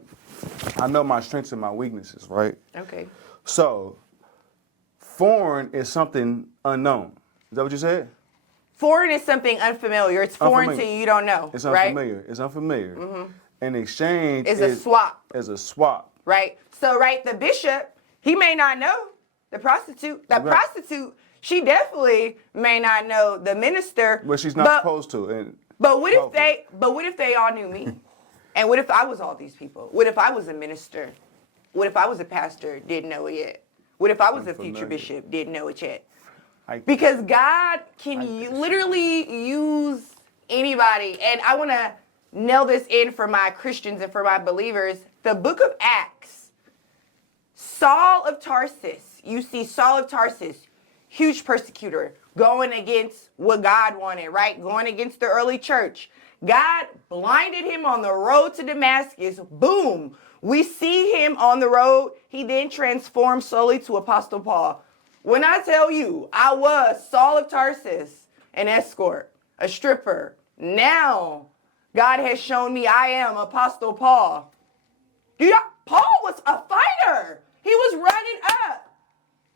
I know my strengths and my weaknesses, right? Okay. So, foreign is something unknown. Is that what you said? Foreign is something unfamiliar. It's foreign to you. You don't know. It's right? unfamiliar. It's unfamiliar. And exchange Is a swap. Is a swap. Right. So, right, the bishop, he may not know the prostitute. The prostitute, she definitely may not know the minister. But she's not supposed to. But what if they all knew me? And what if I was all these people? What if I was a minister? What if I was a pastor, didn't know it yet? What if I was a future bishop, didn't know it yet? Because God can literally use anybody. And I want to nail this in for my Christians and for my believers. The book of Acts, Saul of Tarsus, you see Saul of Tarsus, huge persecutor, going against what God wanted, right? Going against the early church. God blinded him on the road to Damascus. Boom. We see him on the road. He then transformed slowly to Apostle Paul. When I tell you, I was Saul of Tarsus, an escort, a stripper. Now, God has shown me I am Apostle Paul. Paul was a fighter. He was running up.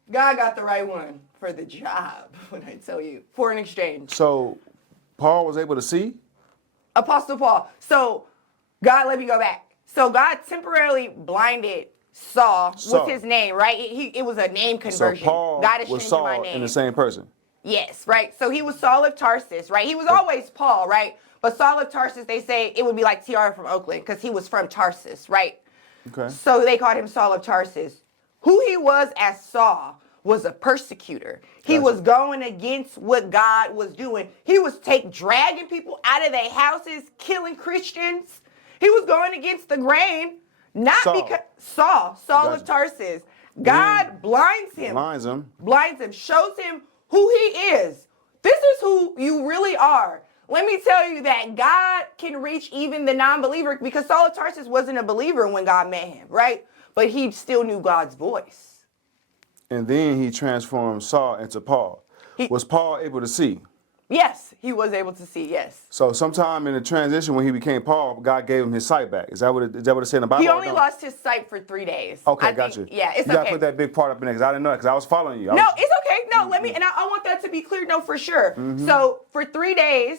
God got the right one for the job, when I tell you. Foreign exchange. So, Paul was able to see? Apostle Paul. So, God, let me go back. So, God temporarily blinded Saul. What's his name, right? It was a name conversion. So Paul God is was changing Saul my name. in the same person? Yes, right? So he was Saul of Tarsus, right? He was always Paul, right? But Saul of Tarsus, they say it would be like Tiara from Oakland because he was from Tarsus, right? Okay. So they called him Saul of Tarsus. Who he was as Saul was a persecutor. He Gotcha. was going against what God was doing. He was dragging people out of their houses, killing Christians. He was going against the grain, not Saul. because Saul Gotcha. of Tarsus. God blinds him, shows him who he is. This is who you really are. Let me tell you that God can reach even the non-believer, because Saul of Tarsus wasn't a believer when God met him, right? But he still knew God's voice. And then he transformed Saul into Paul. Was Paul able to see? Yes, he was able to see, yes. So sometime in the transition when he became Paul, God gave him his sight back. Is that what it said in the Bible? He only lost his sight for 3 days. Okay, gotcha. Yeah, it's you got to put that big part up in there, because I didn't know it, because I was following you. No, it's okay. No, let me, and I want that to be clear, no, for sure. So for 3 days,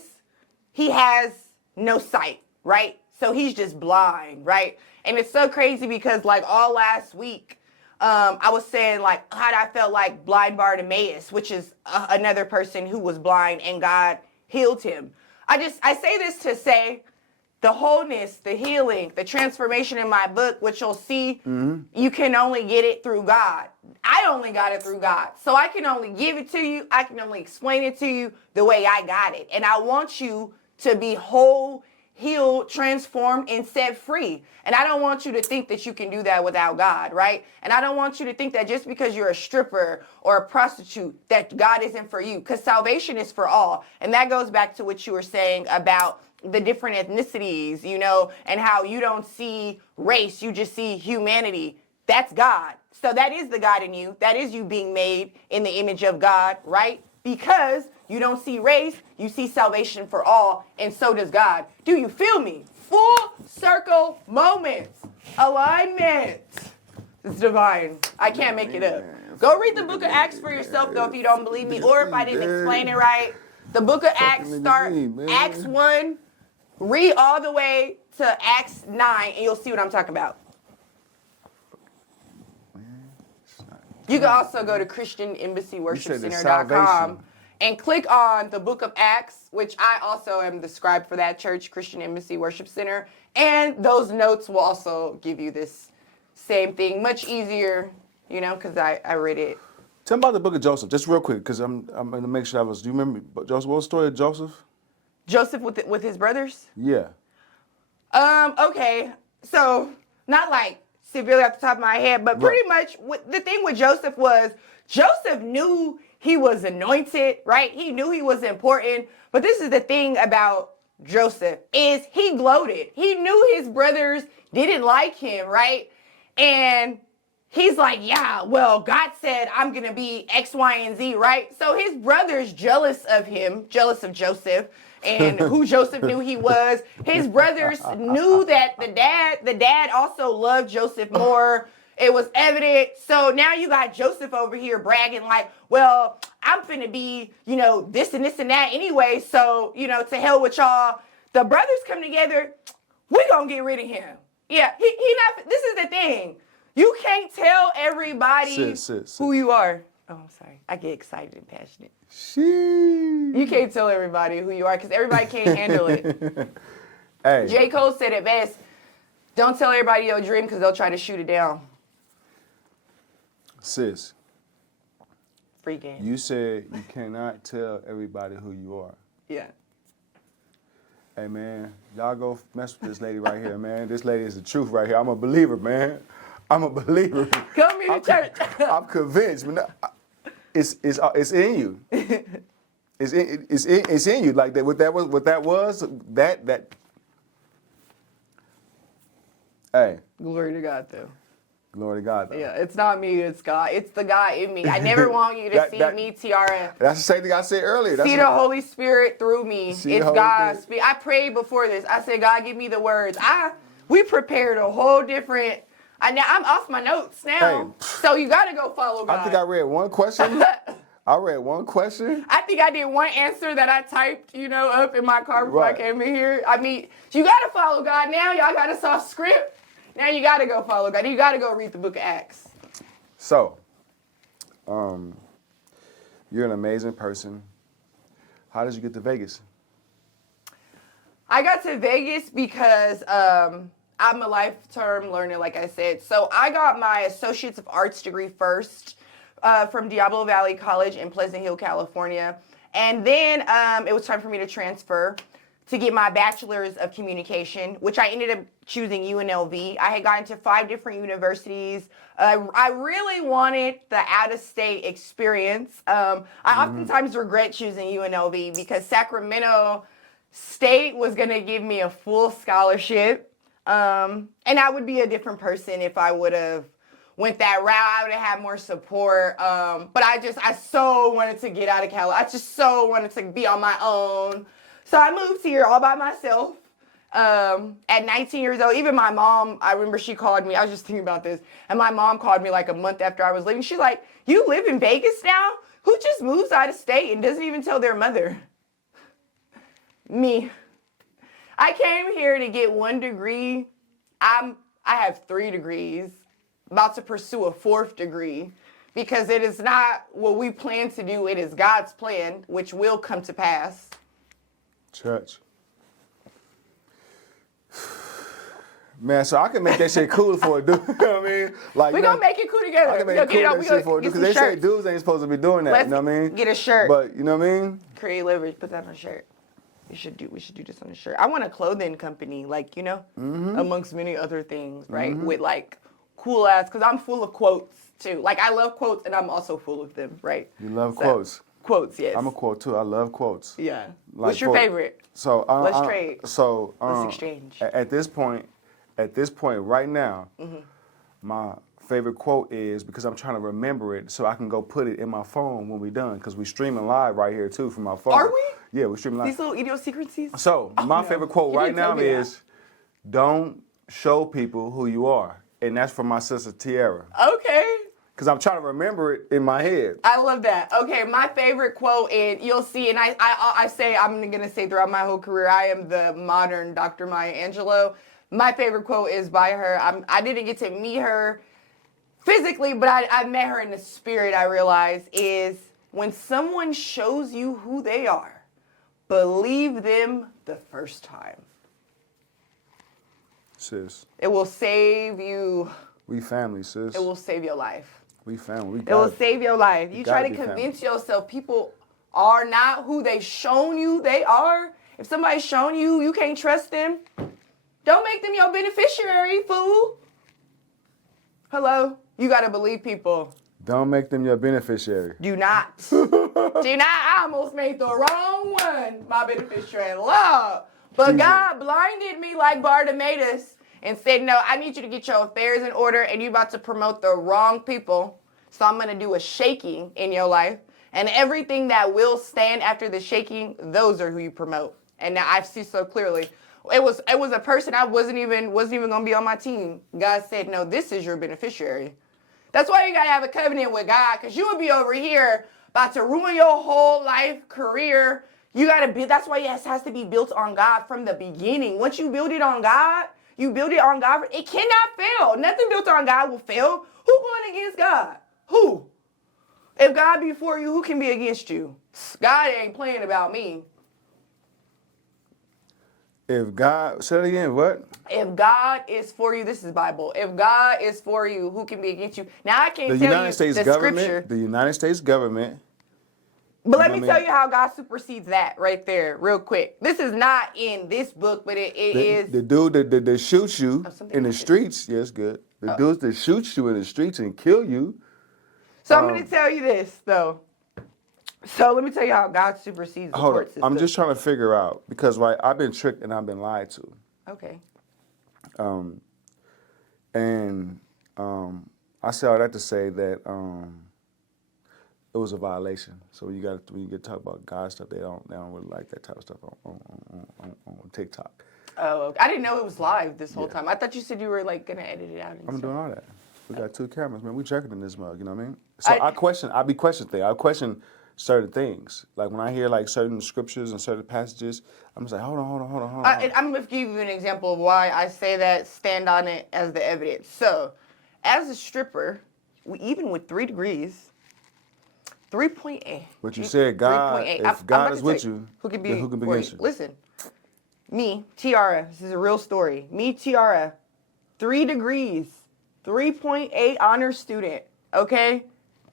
he has no sight, right? So he's just blind, right? And it's so crazy because like all last week, I was saying like how I felt like blind Bartimaeus, which is another person who was blind and God healed him. I say this to say the wholeness, the healing, the transformation in my book, which you'll see, you can only get it through God. I only got it through God. So I can only give it to you. I can only explain it to you the way I got it. And I want you to be whole, healed, transformed, and set free. And I don't want you to think that you can do that without God, right? And I don't want you to think that just because you're a stripper or a prostitute that God isn't for you, because salvation is for all. And that goes back to what you were saying about the different ethnicities, you know, and how you don't see race, you just see humanity. That's God. So that is the God in you. That is you being made in the image of God, right? Because you don't see race, you see salvation for all, and so does God. Do you feel me? Full circle moments. Alignment. It's divine. I can't make it up. Go read the book of Acts for yourself, though, if you don't believe me, or if I didn't explain it right. The book of Acts, start Acts 1, read all the way to Acts 9, and you'll see what I'm talking about. You can also go to ChristianEmbassyWorshipCenter.com and click on the book of Acts, which I also am the scribe for that church, Christian Embassy Worship Center. And those notes will also give you this same thing, much easier, you know, because I read it. Tell me about the book of Joseph, just real quick, because I'm going to make sure do you remember Joseph? What was the story of Joseph? Joseph with his brothers? Yeah. Okay. So, not like severely off the top of my head, but pretty much the thing with Joseph was Joseph knew he was anointed, right? He knew he was important. But this is the thing about Joseph is he gloated. He knew his brothers didn't like him, right? And he's like, yeah, well, God said I'm going to be X, Y, and Z, right? So his brothers jealous of him, jealous of Joseph and who Joseph knew he was. His brothers knew that the dad also loved Joseph more. It was evident. So now you got Joseph over here bragging like, well, I'm finna be, you know, this and this and that anyway. So, you know, to hell with y'all. The brothers come together. We gonna get rid of him. Yeah, he not, this is the thing. You can't tell everybody who you are. Oh, I'm sorry. I get excited and passionate. You can't tell everybody who you are because everybody can't handle it. Hey. J. Cole said it best. Don't tell everybody your dream because they'll try to shoot it down. Sis. Free game. You said you cannot tell everybody who you are. Yeah. Hey, man, y'all go mess with this lady right here, man. This lady is the truth right here. I'm a believer, man. I'm a believer. Come here to church. I'm convinced. It's in you. It's in you. Like that. What that was. Hey. Glory to God, though. Glory to God, though. Yeah, it's not me, it's God. It's the God in me. I never want you to see me, Tiara. That's the same thing I said earlier. See the Holy Spirit through me. It's God's Spirit. I prayed before this. I said, God, give me the words. We prepared a whole different. Now I'm off my notes now. Hey. So you got to go follow God. I think I read one question. I think I did one answer that I typed, up in my car before I came in here. I mean, you got to follow God now. Y'all got a soft script. Now you got to go follow God. You got to go read the book of Acts. So, you're an amazing person. How did you get to Vegas? I got to Vegas because I'm a life-term learner, like I said. So I got my Associates of Arts degree first from Diablo Valley College in Pleasant Hill, California. And then it was time for me to transfer to get my Bachelor's of Communication, which I ended up choosing UNLV. I had gotten to 5 different universities. I really wanted the out-of-state experience. I oftentimes regret choosing UNLV because Sacramento State was going to give me a full scholarship. And I would be a different person if I would have went that route. I would have had more support. But I so wanted to get out of California. I just so wanted to be on my own. So I moved here all by myself at 19 years old. Even my mom, I remember she called me. I was just thinking about this. And my mom called me like a month after I was leaving. She's like, you live in Vegas now? Who just moves out of state and doesn't even tell their mother? Me. I came here to get 1 degree. I have 3 degrees. About to pursue a 4th degree because it is not what we plan to do. It is God's plan, which will come to pass. Church. Man, so I can make that shit cool for a dude. You know what I mean? Like, We're going to make it cool together. I can make it cool that shit for a dude. Because they say dudes ain't supposed to be doing that. You know what I mean? Get a shirt. But, you know what I mean? Kreate Leverage, put that on a shirt. We should do this on a shirt. I want a clothing company, like, you know, amongst many other things, right? With, like, cool ass, because I'm full of quotes, too. Like, I love quotes, and I'm also full of them, right? You love quotes. Quotes, yes. I'm a quote, too. I love quotes. Yeah. Like, what's your favorite? So let's trade. So let's exchange. At this point right now, my favorite quote is, because I'm trying to remember it so I can go put it in my phone when we're done, because we're streaming live right here too from my phone. Are we? Yeah, we're streaming live. These little idiosyncrasies? So my favorite quote right now is, don't show people who you are. And that's from my sister Tiara. Okay. Because I'm trying to remember it in my head. I love that. Okay, my favorite quote, and you'll see, and I'm going to say throughout my whole career, I am the modern Dr. Maya Angelou. My favorite quote is by her. I didn't get to meet her physically, but I met her in the spirit, I realized, is when someone shows you who they are, believe them the first time. Sis. It will save you. We family, sis. It will save your life. We family. It will save your life. You try to convince yourself people are not who they've shown you they are. If somebody's shown you you can't trust them, don't make them your beneficiary, fool. Hello? You got to believe people. Don't make them your beneficiary. Do not. Do not. I almost made the wrong one my beneficiary. Love. But God blinded me like Bartimaeus and said, no, I need you to get your affairs in order, and you're about to promote the wrong people. So I'm going to do a shaking in your life. And everything that will stand after the shaking, those are who you promote. And now I see so clearly. It was a person I wasn't even going to be on my team. God said, no, this is your beneficiary. That's why you got to have a covenant with God, because you would be over here about to ruin your whole life, career. You got to be, that's why it has to be built on God from the beginning. Once you build it on God, you build it on God. It cannot fail. Nothing built on God will fail. Who going against God? Who? If God be for you, who can be against you? God ain't playing about me. If God, say it again, what? If God is for you, this is Bible. If God is for you, who can be against you? Now I can't tell you the scripture. The United States government. But let me tell you how God supersedes that right there, real quick. This is not in this book, but it is. The dude that shoots you in the streets, yes, good. The dudes that shoots you in the streets and kill you. So I'm going to tell you this, though. So let me tell you how God supersedes the court system. I'm just trying to figure out, because I've been tricked and I've been lied to. Okay. I say all that to say that it was a violation. So when you get to talk about God stuff, they don't really like that type of stuff on TikTok. Oh, okay. I didn't know it was live this whole time. I thought you said you were like gonna edit it out. I'm doing all that. We got 2 cameras, man. We jerking in this mug, you know what I mean? So I question certain things. Like when I hear like certain scriptures and certain passages, I'm just like, hold on. I'm gonna give you an example of why I say that. Stand on it as the evidence. So, as a stripper, even with 3 degrees, 3.8. But you said God. If God is with you, who can be against you? Listen, me, Tiara. This is a real story. Me, Tiara, 3 degrees, 3.8 honor student, okay?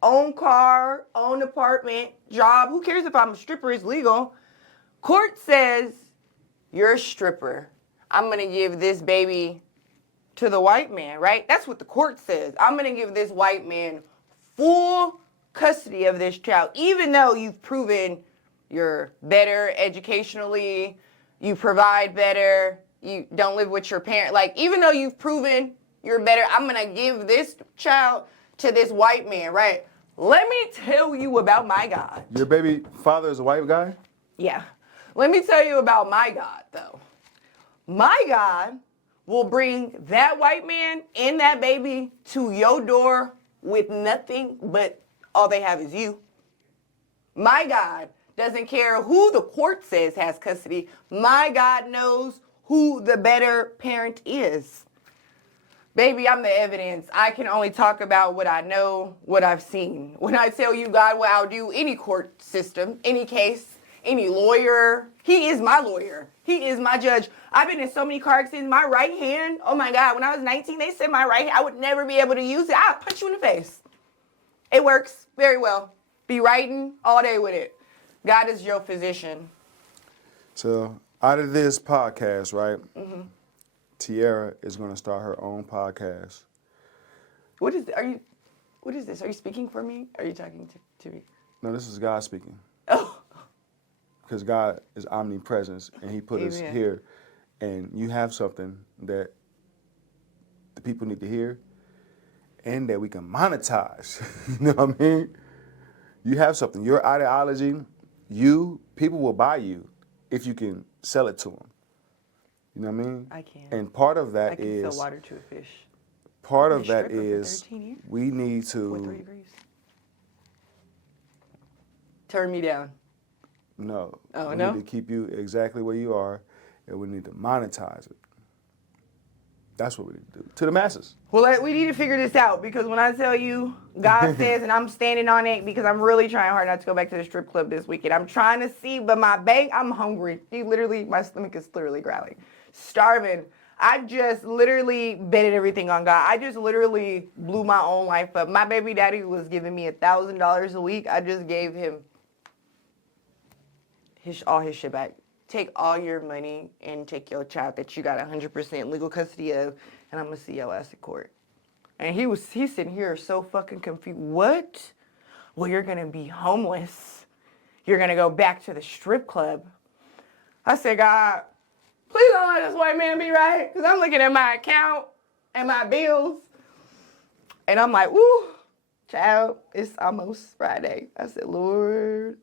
Own car, own apartment, job. Who cares if I'm a stripper? It's legal. Court says, you're a stripper. I'm going to give this baby to the white man, right? That's what the court says. I'm going to give this white man full custody of this child, even though you've proven you're better educationally, you provide better, you don't live with your parent. Like, even though you've proven you're better, I'm going to give this child to this white man, right? Let me tell you about my God. Your baby father is a white guy? Yeah. Let me tell you about my God, though. My God will bring that white man and that baby to your door with nothing but all they have is you. My God doesn't care who the court says has custody. My God knows who the better parent is. Baby, I'm the evidence. I can only talk about what I know, what I've seen. When I tell you God will outdo any court system, any case, any lawyer, he is my lawyer. He is my judge. I've been in so many car accidents. My right hand, oh my God, when I was 19, they said my right hand, I would never be able to use it. I'll punch you in the face. It works very well. Be writing all day with it. God is your physician. So out of this podcast, right, Tiara is going to start her own podcast. What is this? Are you speaking for me? Are you talking to me? No, this is God speaking. Oh. Because God is omnipresent, and he put us Amen. here. And you have something that the people need to hear and that we can monetize. You know what I mean? You have something. Your ideology, people will buy you if you can sell it to them. You know what I mean? I can. And part of that I can sell water to a fish. part Been a of that stripper for is 13 years. we need With 3 to, degrees. Turn me down. no. Oh, we no? need to keep you exactly where you are, and we need to monetize it. That's what we need to do. To the masses. Well, we need to figure this out, because when I tell you, God says, and I'm standing on it, because I'm really trying hard not to go back to the strip club this weekend. I'm trying to see, but my bank, I'm hungry. My stomach is literally growling. Starving. I just literally betted everything on God. I just literally blew my own life up. My baby daddy was giving me $1,000 a week. I just gave him all his shit back. Take all your money and take your child that you got 100% legal custody of, and I'm gonna see your ass in court. And he's sitting here so fucking confused. What? Well, you're gonna be homeless. You're gonna go back to the strip club. I said, God, please don't let this white man be right, because I'm looking at my account and my bills, and I'm like, woo, child, it's almost Friday. I said, Lord,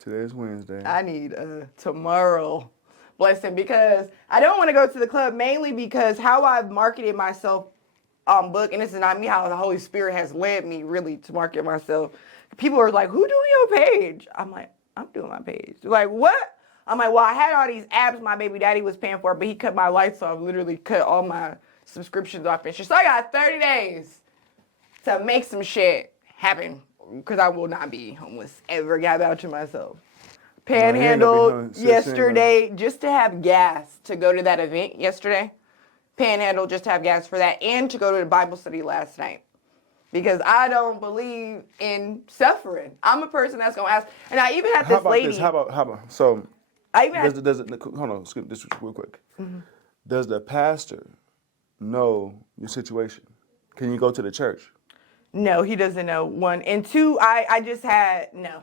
Today's Wednesday. I need tomorrow blessing, because I don't want to go to the club, mainly because how I've marketed myself on book, and this is not me, how the Holy Spirit has led me really to market myself. People are like, who doing your page? I'm like, I'm doing my page. They're like, what? I'm like, well, I had all these apps my baby daddy was paying for, but he cut my lights off, literally cut all my subscriptions off and shit. So I got 30 days to make some shit happen, because I will not be homeless ever. Got out to myself. Panhandled yesterday just to have gas to go to that event yesterday. Panhandled just to have gas for that, and to go to the Bible study last night. Because I don't believe in suffering. I'm a person that's gonna ask, and I even had this lady. How about so? I even had, Hold on, skip this real quick. Mm-hmm. Does the pastor know your situation? Can you go to the church? No, he doesn't know. 1 and 2. I just had no.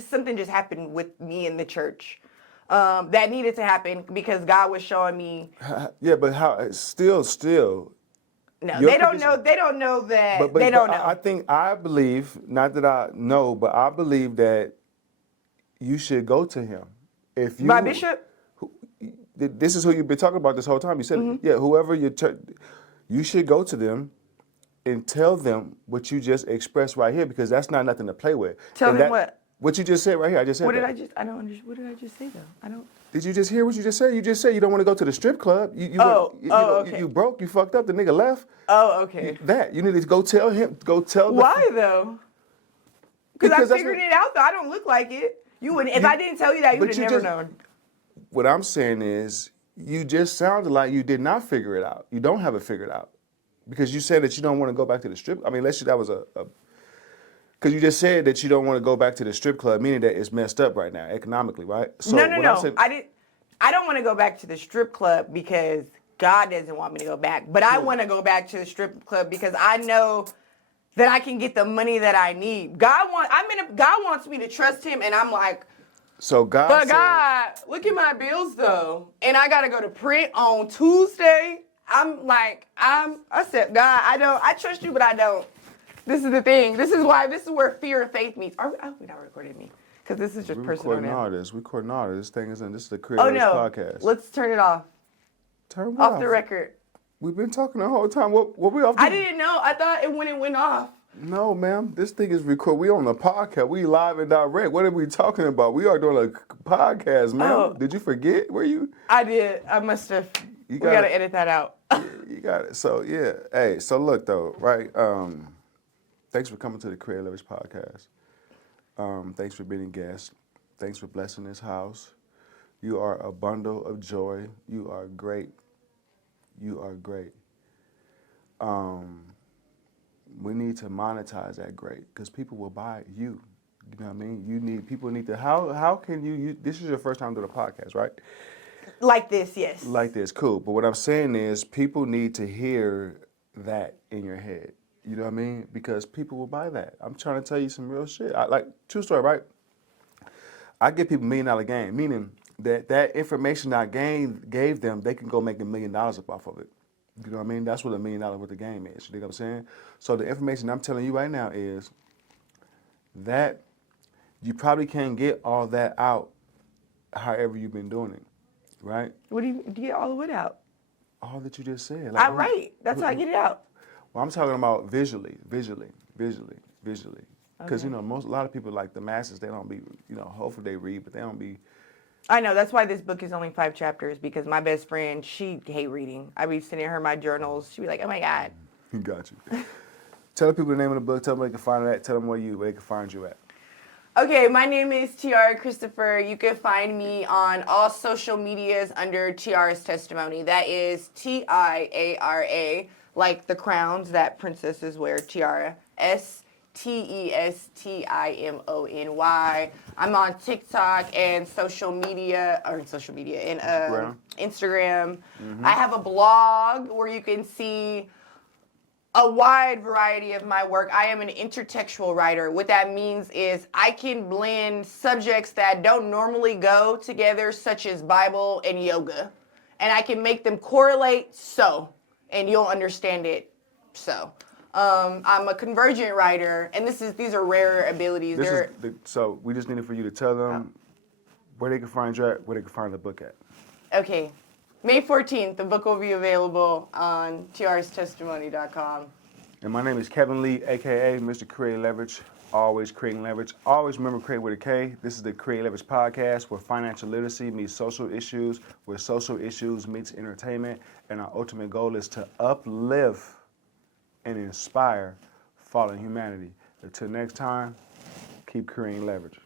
Something just happened with me in the church that needed to happen, because God was showing me. Yeah, but how? Still. No, they don't know. They don't know that. They don't know. I believe, not that I know, but I believe that you should go to him. If you, my bishop. This is who you've been talking about this whole time. You said, Mm-hmm. yeah, whoever your church, you should go to them and tell them what you just expressed right here, because that's not nothing to play with. Tell them what? What you just said right here. I just said What that. did I just? I don't understand. What did I just say though? I don't. Did you just hear what you just said? You just said you don't want to go to the strip club. Okay. You broke. You fucked up. The nigga left. Oh, okay. You need to go tell him. Go tell. Why though? Because I figured that's it out though. I don't look like it. You wouldn't. If I didn't tell you that, you would have never known. What I'm saying is, you just sounded like you did not figure it out. You don't have it figured out. Because you said that you don't want to go back to the strip. I mean, let's say that was because you just said that you don't want to go back to the strip club, meaning that it's messed up right now economically, right? So No. I don't want to go back to the strip club because God doesn't want me to go back. But I want to go back to the strip club because I know that I can get the money that I need. God wants me to trust Him, and I'm like, So God but said, God, look at my bills though, and I gotta go to print on Tuesday. I said, God, I trust you, but I don't. This is the thing. This is where fear and faith meets. I hope you're not recording me, because this is just personal now. We're recording all this. This thing is in. This is the Kreate Oh Leverage no, podcast. let's turn it off. Turn what Off the record. We've been talking the whole time. What we off? I didn't know. I thought it went off. No, ma'am. This thing is recorded. We on the podcast. We live and direct. What are we talking about? We are doing a podcast, ma'am. Oh. Did you forget? Where you? I did. I must have. We gotta edit that out. You got it. So yeah. Hey. So look though, right? Thanks for coming to the Kreate Leverage Podcast. Thanks for being a guest. Thanks for blessing this house. You are a bundle of joy. You are great. You are great. We need to monetize that great because people will buy you. You know what I mean? People need to, how can you, this is your first time doing a podcast, right? Like this, yes. Like this, cool. But what I'm saying is people need to hear that in your head. You know what I mean? Because people will buy that. I'm trying to tell you some real shit. True story, right? I give people $1 million game, meaning that information I gave them, they can go make $1 million up off of it. You know what I mean? That's what $1 million worth of game is. You know what I'm saying? So the information I'm telling you right now is that you probably can't get all that out however you've been doing it, right? What do you get all of it out? All that you just said. I write. That's how I get it out. Well, I'm talking about visually. Because, a lot of people, like the masses, they don't be, hopefully they read, but they don't be. I know. That's why this book is only 5 chapters, because my best friend, she hate reading. I be sending her my journals. She be like, oh my God. Got you. Tell the people the name of the book. Tell them where they can find it at. Tell them where they can find you at. Okay, my name is Tiara Christopher. You can find me on all social medias under Tiara's Testimony. That is Tiara, like the crowns that princesses wear, Tiara. STESTIMONY. I'm on TikTok and Instagram. I have a blog where you can see a wide variety of my work. I am an intertextual writer. What that means is I can blend subjects that don't normally go together, such as Bible and yoga, and I can make them correlate and you'll understand it so. I'm a convergent writer, and these are rare abilities. So we just needed for you to tell them where they can find you at, where they can find the book at. Okay. May 14th, the book will be available on tiarastestimony.com. And my name is Kevin Lee, a.k.a. Mr. Kreate Leverage, always creating leverage. Always remember Kreate with a K. This is the Kreate Leverage Podcast, where financial literacy meets social issues, where social issues meets entertainment, and our ultimate goal is to uplift and inspire fallen humanity. Until next time, keep creating leverage.